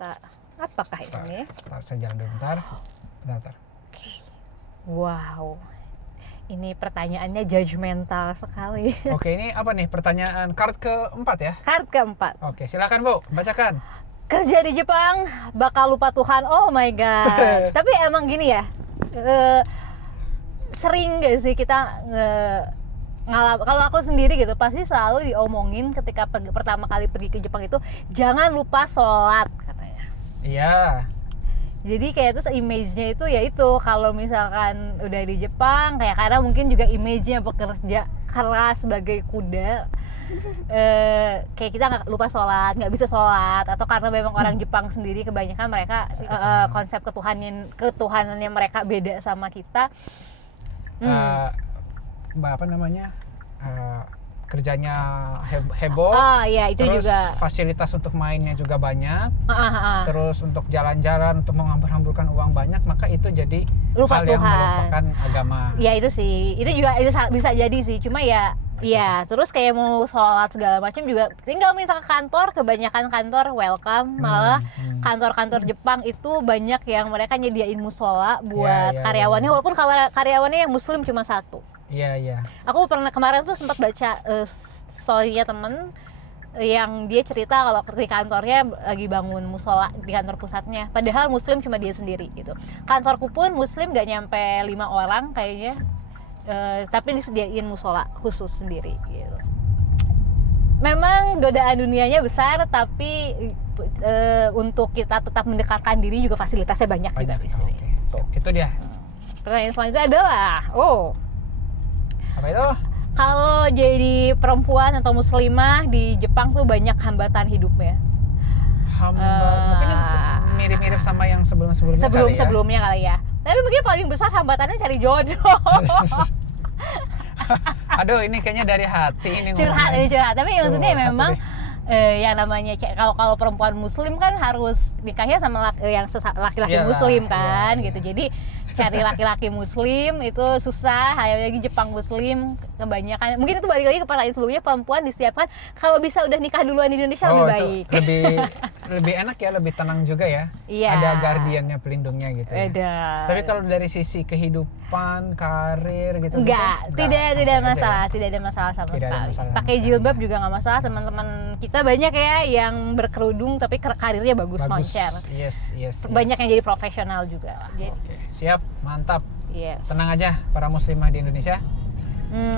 kita. Apakah ini? Bentar, saya jalan dulu bentar. Bentar. Oke. Wow. Ini pertanyaannya judgmental sekali. Oke, ini apa nih pertanyaan card keempat ya? Card keempat. Oke, silakan Bu, bacakan. Kerja di Jepang bakal lupa Tuhan. Oh my god. Tapi emang gini ya. Sering gak sih kita kalau aku sendiri gitu pasti selalu diomongin ketika pertama kali pergi ke Jepang itu jangan lupa sholat katanya. Iya. Jadi kayak terus image-nya itu ya itu kalau misalkan udah di Jepang kayak karena mungkin juga image-nya bekerja keras sebagai kuda, kayak kita nggak lupa sholat, nggak bisa sholat, atau karena memang orang Jepang sendiri kebanyakan mereka konsep ketuhanannya mereka beda sama kita. Apa namanya? Kerjanya heboh. Iya, itu terus juga. Fasilitas untuk mainnya juga banyak. Terus untuk jalan-jalan, untuk menghambur-hamburkan uang banyak, maka itu jadi Lupa hal yang Tuhan. melupakan agama. Ya itu sih, itu juga itu bisa jadi sih. Cuma ya, terus kayak mau sholat segala macam juga tinggal minta ke kantor, kebanyakan kantor welcome, malah kantor-kantor Jepang itu banyak yang mereka nyediain musola buat karyawannya, walaupun karyawannya yang muslim cuma satu. Iya. Aku pernah kemarin tuh sempat baca story-nya temen yang dia cerita kalau di kantornya lagi bangun musola di kantor pusatnya, padahal muslim cuma dia sendiri gitu. Kantorku pun muslim gak nyampe 5 orang kayaknya, tapi disediain musola khusus sendiri gitu. Memang godaan dunianya besar, tapi untuk kita tetap mendekatkan diri juga fasilitasnya banyak juga di sini. So, itu dia. Pertanyaan selanjutnya adalah, Apa itu? kalau jadi perempuan atau muslimah di Jepang tuh banyak hambatan hidupnya. Mungkin mirip-mirip sama yang Sebelum-sebelumnya kali ya. Tapi mungkin paling besar hambatannya cari jodoh. Aduh, ini kayaknya dari hati ini curhat. Tapi maksudnya memang yang namanya kalau perempuan muslim kan harus nikahnya sama laki-laki muslim kan gitu. Jadi cari laki-laki muslim itu susah, apalagi Jepang muslim kebanyakan. Mungkin itu balik lagi ke pertanyaan sebelumnya, perempuan disiapkan kalau bisa udah nikah duluan di Indonesia lebih baik. Lebih enak ya, lebih tenang juga ya. Iya. Ada guardiannya, pelindungnya gitu ya. Tapi kalau dari sisi kehidupan, karir gitu tidak ada masalah sama sekali. Pakai jilbab juga nggak masalah. Teman-teman kita banyak ya yang berkerudung tapi karirnya bagus. Moncer. Yes. Banyak yang jadi profesional juga. Oke. Siap, mantap. Yes. Tenang aja para muslimah di Indonesia.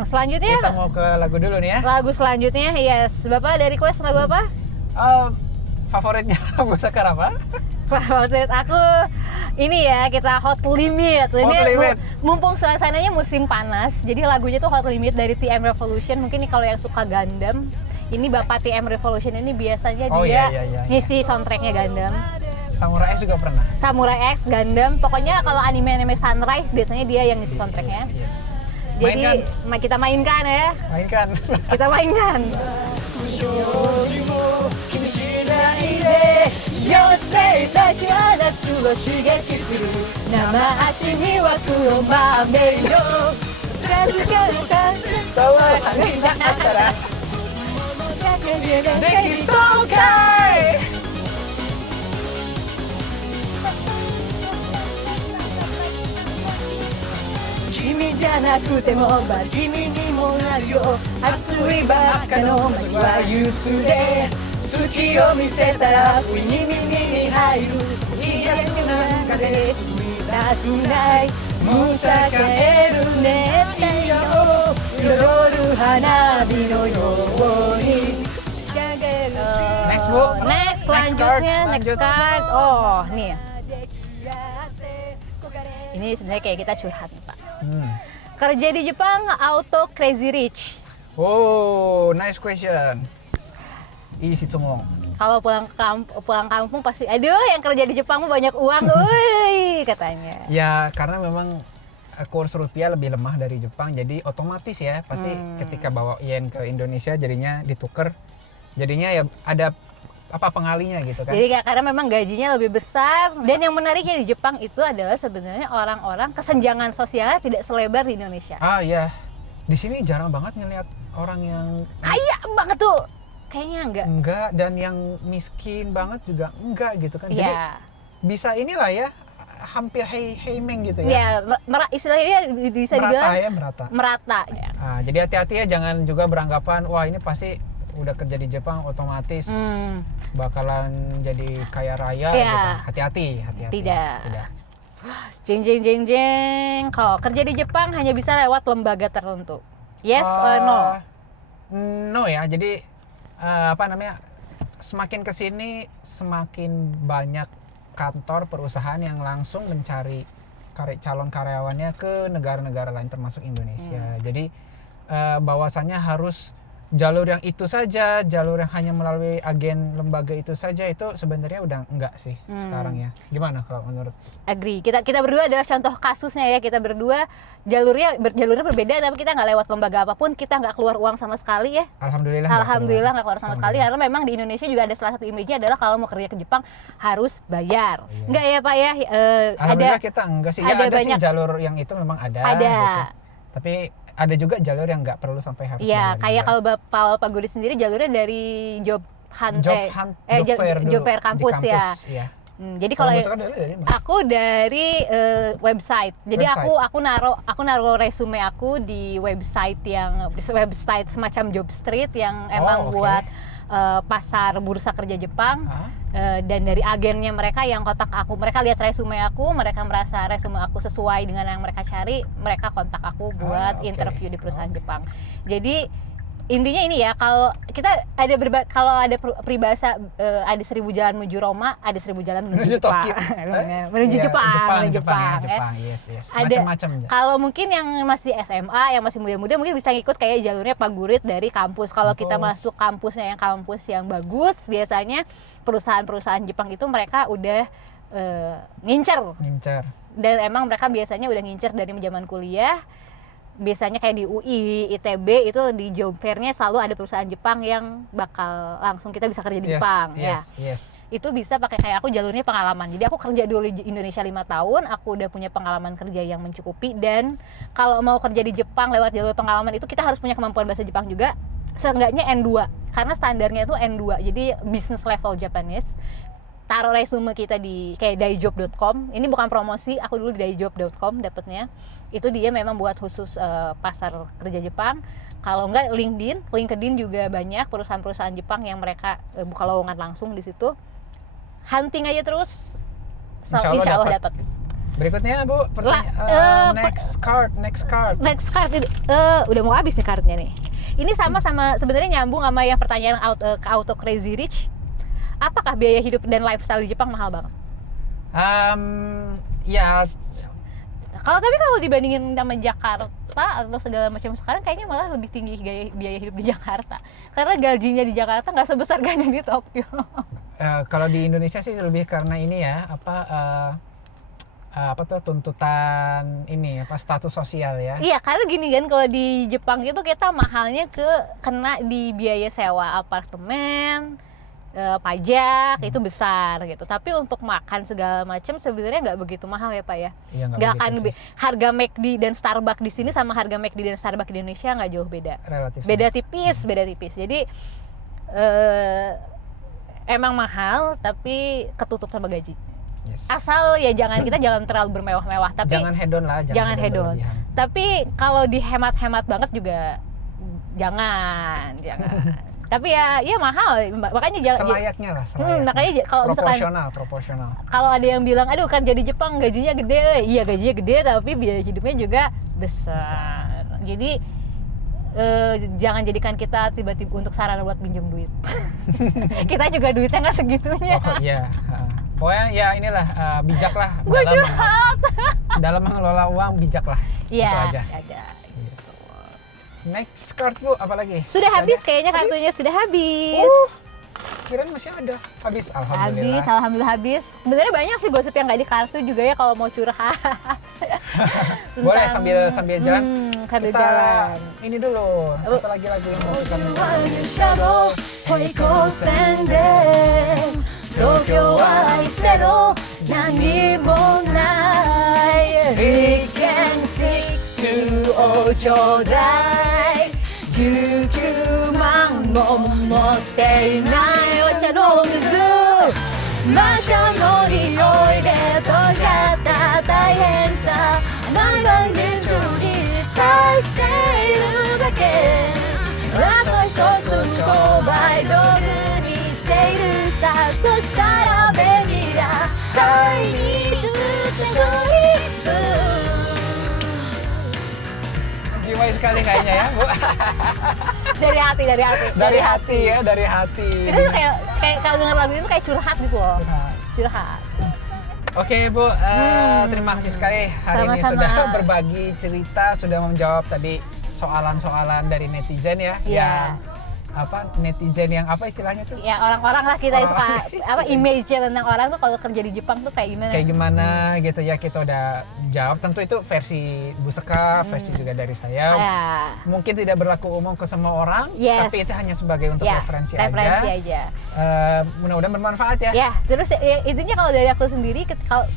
Selanjutnya kita mau ke lagu dulu nih ya. Lagu selanjutnya, yes. Bapak dari request lagu apa? Favoritnya Abu Sakar apa? Favorit aku ini ya, kita Hot Limit. Mumpung suasananya musim panas, jadi lagunya tuh Hot Limit dari TM Revolution. Mungkin nih kalau yang suka Gundam, ini Bapak TM Revolution ini biasanya dia ngisi soundtracknya Gundam. Samurai X juga pernah. Samurai X, Gundam, pokoknya kalau anime Sunrise biasanya dia yang ngisi soundtracknya. Yes. Jadi kita mainkan ya. Kita mainkan. Next Bu. Next card. Oh, nih. Ini sebenarnya kayak kita curhat nih Pak. Kerja di Jepang auto crazy rich. Oh, nice question. Isi semua. Kalau pulang kampung pasti, aduh yang kerja di Jepang banyak uang, woi katanya. Ya karena memang kurs rupiah lebih lemah dari Jepang, jadi otomatis ya pasti ketika bawa yen ke Indonesia jadinya ditukar, jadinya ya ada pengalinya gitu kan. Jadi karena memang gajinya lebih besar, dan yang menariknya di Jepang itu adalah sebenarnya orang-orang kesenjangan sosialnya tidak selebar di Indonesia. Iya, di sini jarang banget ngelihat orang yang kaya banget tuh. kayaknya enggak. Enggak, dan yang miskin banget juga enggak gitu kan. Jadi bisa inilah ya, hampir heimeng gitu ya. Ya, istilahnya bisa merata dibilang ya, merata. Ya. Nah, jadi hati-hati ya, jangan juga beranggapan wah ini pasti udah kerja di Jepang otomatis bakalan jadi kaya raya gitu. Hati-hati. Tidak. Jeng. Kalau kerja di Jepang hanya bisa lewat lembaga tertentu. Yes or no? No ya. Jadi semakin kesini semakin banyak kantor perusahaan yang langsung mencari calon karyawannya ke negara-negara lain termasuk Indonesia. Jadi bahwasannya harus jalur yang itu saja, jalur yang hanya melalui agen lembaga itu saja, itu sebenarnya udah enggak sih sekarang ya. Gimana kalau menurut? Agree. Kita berdua adalah contoh kasusnya ya. Kita berdua jalurnya berbeda, tapi kita nggak lewat lembaga apapun, kita nggak keluar uang sama sekali ya. Alhamdulillah nggak keluar sama sekali, karena memang di Indonesia juga ada salah satu image-nya adalah kalau mau kerja ke Jepang harus bayar. Enggak ya Pak ya? Alhamdulillah kita enggak sih. Ya ada banyak, sih jalur yang itu memang ada. Gitu. Tapi ada juga jalur yang nggak perlu sampai harus bayar. Iya, kayak kalau Pak Guri sendiri jalurnya dari job fair kampus ya. Iya. Jadi kalau aku dari website. Jadi aku naruh resume aku di website semacam Jobstreet yang emang buat pasar bursa kerja Jepang. Dan dari agennya mereka yang kontak aku, mereka lihat resume aku, mereka merasa resume aku sesuai dengan yang mereka cari, mereka kontak aku buat interview di perusahaan Jepang. Jadi intinya ini ya, kalau kita ada peribahasa ada 1000 jalan menuju Roma, ada 1000 jalan menuju Jepang. menuju Jepang. Yes. Macam-macam. Kalau mungkin yang masih SMA, yang masih muda-muda mungkin bisa ngikut kayak jalurnya Pak Gurit dari kampus. Kalau kita masuk kampusnya kampus yang bagus, biasanya perusahaan-perusahaan Jepang itu mereka udah ngincer. Dan emang mereka biasanya udah ngincer dari zaman kuliah. Biasanya kayak di UI, ITB itu di job fair-nya selalu ada perusahaan Jepang yang bakal langsung kita bisa kerja di Jepang. Yes. Itu bisa pakai kayak aku jalurnya pengalaman. Jadi aku kerja dulu di Indonesia 5 tahun, aku udah punya pengalaman kerja yang mencukupi, dan kalau mau kerja di Jepang lewat jalur pengalaman itu kita harus punya kemampuan bahasa Jepang juga, seenggaknya N2. Karena standarnya itu N2. Jadi business level Japanese. Taruh resume kita di kayak daijob.com. Ini bukan promosi, aku dulu di daijob.com dapetnya. Itu dia memang buat khusus pasar kerja Jepang. Kalau enggak LinkedIn juga banyak perusahaan-perusahaan Jepang yang mereka buka lowongan langsung di situ. Hunting aja terus, insya Allah dapat. Berikutnya Bu, pertanyaan next card. Udah mau habis nih kartunya nih. Ini sama sebenarnya nyambung sama yang pertanyaan auto Crazy Rich. Apakah biaya hidup dan lifestyle di Jepang mahal banget? Ya. Kalau dibandingin sama Jakarta atau segala macam sekarang, kayaknya malah lebih tinggi biaya hidup di Jakarta. Karena gajinya di Jakarta nggak sebesar gaji di Tokyo. Kalau di Indonesia sih lebih karena ini ya, tuntutan ini status sosial ya. Iya, karena gini kan, kalau di Jepang itu kita mahalnya kena di biaya sewa apartemen, pajak itu besar gitu. Tapi untuk makan segala macam sebenarnya nggak begitu mahal ya Pak ya. Iya, nggak akan harga McD dan Starbucks di sini sama harga McD dan Starbucks di Indonesia nggak jauh beda. Relatif. Beda tipis. Jadi emang mahal tapi ketutup sama gaji. Yes. Asal ya kita jangan terlalu bermewah-mewah, tapi jangan hedon lah, jangan hedon. Tapi kalau dihemat-hemat banget juga jangan. Tapi ya mahal, makanya selayaknya lah. Makanya kalau misalkan proporsional. Kalau ada yang bilang, aduh kerja di Jepang gajinya gede, iya gajinya gede, tapi biaya hidupnya juga besar. Jadi jangan jadikan kita tiba-tiba untuk sarana buat pinjam duit. Kita juga duitnya nggak segitunya. Oh iya. Pokoknya ya inilah bijak lah. Gue curhat. Dalam mengelola uang bijak lah. Iya. Itu aja. Next card Bu, apa lagi? Sudah habis kayaknya kartunya, sudah habis. Kirain masih ada. Habis, alhamdulillah habis. Sebenarnya banyak sih gosip yang nggak di kartu juga ya kalau mau curhat. Boleh sambil jalan. Sambil jalan. Ini dulu, satu lagi lagu yang mau kita19万も持っての匂いで飛んじゃった大変さ毎晩順調に足しているだけあと一つ商売道具にしているさそしたら便利だ買いに行くってドリップ Jiwa sekali kayaknya ya, Bu. dari hati Dari hati ya, dari hati. itu tuh kayak kalau denger lagu itu kayak curhat gitu loh curhat. Oke Bu, terima kasih sekali hari ini Sama-sama. sudah berbagi cerita, sudah menjawab tadi soalan-soalan dari netizen ya. Iya. Yang apa netizen yang apa istilahnya tuh? Ya orang-orang lah kita yang suka Orang-orang. apa image-nya tentang orang tuh kalau kerja di Jepang tuh kayak gimana? Kayak gimana gitu ya, kita udah jawab. Tentu itu versi Bu Sekar, versi juga dari saya. Ya. Mungkin tidak berlaku umum ke semua orang, Yes. tapi itu hanya sebagai untuk Ya, referensi referensi aja. aja. Mudah-mudahan bermanfaat ya. Ya, terus ya, intinya kalau dari aku sendiri kalau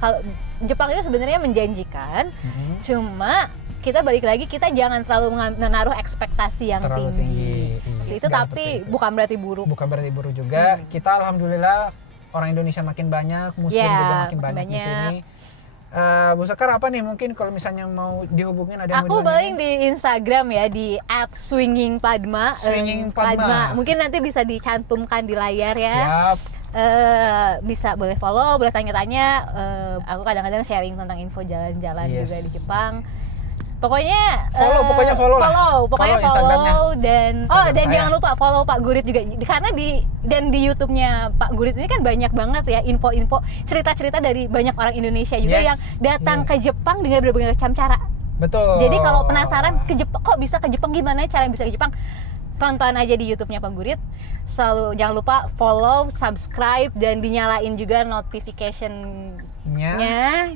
kalau Jepang itu sebenarnya menjanjikan, cuma kita balik lagi kita jangan terlalu menaruh ekspektasi yang Terlalu tinggi. Iya, Itu jangan tapi seperti itu. bukan berarti buruk. Bukan berarti buruk juga. Kita alhamdulillah orang Indonesia makin banyak, Muslim Ya, juga makin makin banyak di banyak. sini. Bu Sekar apa nih mungkin kalau misalnya mau dihubungin ada yang Aku mau paling di Instagram ya di @swingingpadma. Swinging Padma. Mungkin nanti bisa dicantumkan di layar ya. Siap. Bisa boleh follow, boleh tanya-tanya. Aku kadang-kadang sharing tentang info jalan-jalan Yes. juga di Jepang. Pokoknya Pokoknya follow lah. Pokoknya Follow Instagramnya. follow dan Instagram saya. jangan lupa follow Pak Gurit juga karena di YouTube-nya Pak Gurit ini kan banyak banget ya info-info cerita-cerita dari banyak orang Indonesia juga Yes. yang datang Yes. ke Jepang dengan berbagai macam cara. Betul. Jadi kalau penasaran ke Jepang kok bisa ke Jepang, gimana cara bisa ke Jepang, tonton aja di YouTube-nya Pak Gurit. Selalu jangan lupa follow, subscribe dan dinyalain juga notification-nya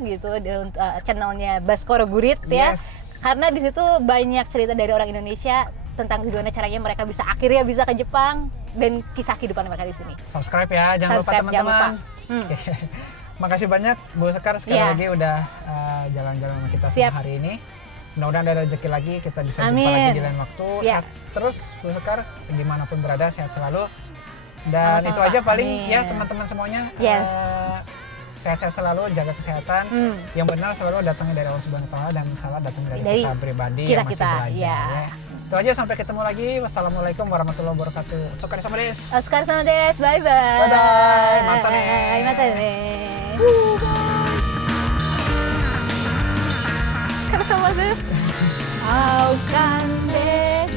gitu untuk channelnya Baskoro Gurit ya. Yes. Karena di situ banyak cerita dari orang Indonesia tentang gimana caranya mereka akhirnya bisa ke Jepang dan kisah kehidupan mereka di sini. Subscribe ya, jangan Subscribe, lupa jangan teman-teman. Makasih banyak Bu Sekar sekali Iya. lagi udah jalan-jalan sama kita Siap. hari ini. Mudah-mudahan ada rezeki lagi, kita bisa jumpa Amin. lagi di lain waktu. Iya. Sehat terus Bu Sekar, dimanapun berada sehat selalu. Dan Sama-sama, itu aja Pak. paling Amin. ya teman-teman semuanya. Yes. Sehat-sehat selalu, jaga kesehatan. Yang benar selalu datangnya dari Allah Subhanahu wa taala dan salah datang dari Dari kita pribadi yang masih kita, belajar. ya. Ya. Itu aja, sampai ketemu lagi. Wassalamualaikum warahmatullahi wabarakatuh. Otsukare sama desu. Otsukare desu, bye bye. Bye-bye. Mata ne. Mata ne. Otsukare desu. 青かんでい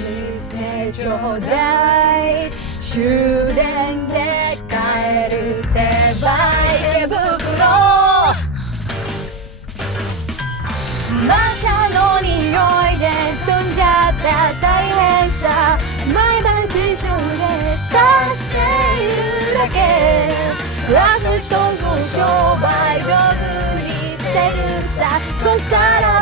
てちょうだい終電で帰る手前手袋馬車の匂いで飛んじゃった大変さ毎晩地上で足しているだけあと一つの商売道具にしてるさそしたら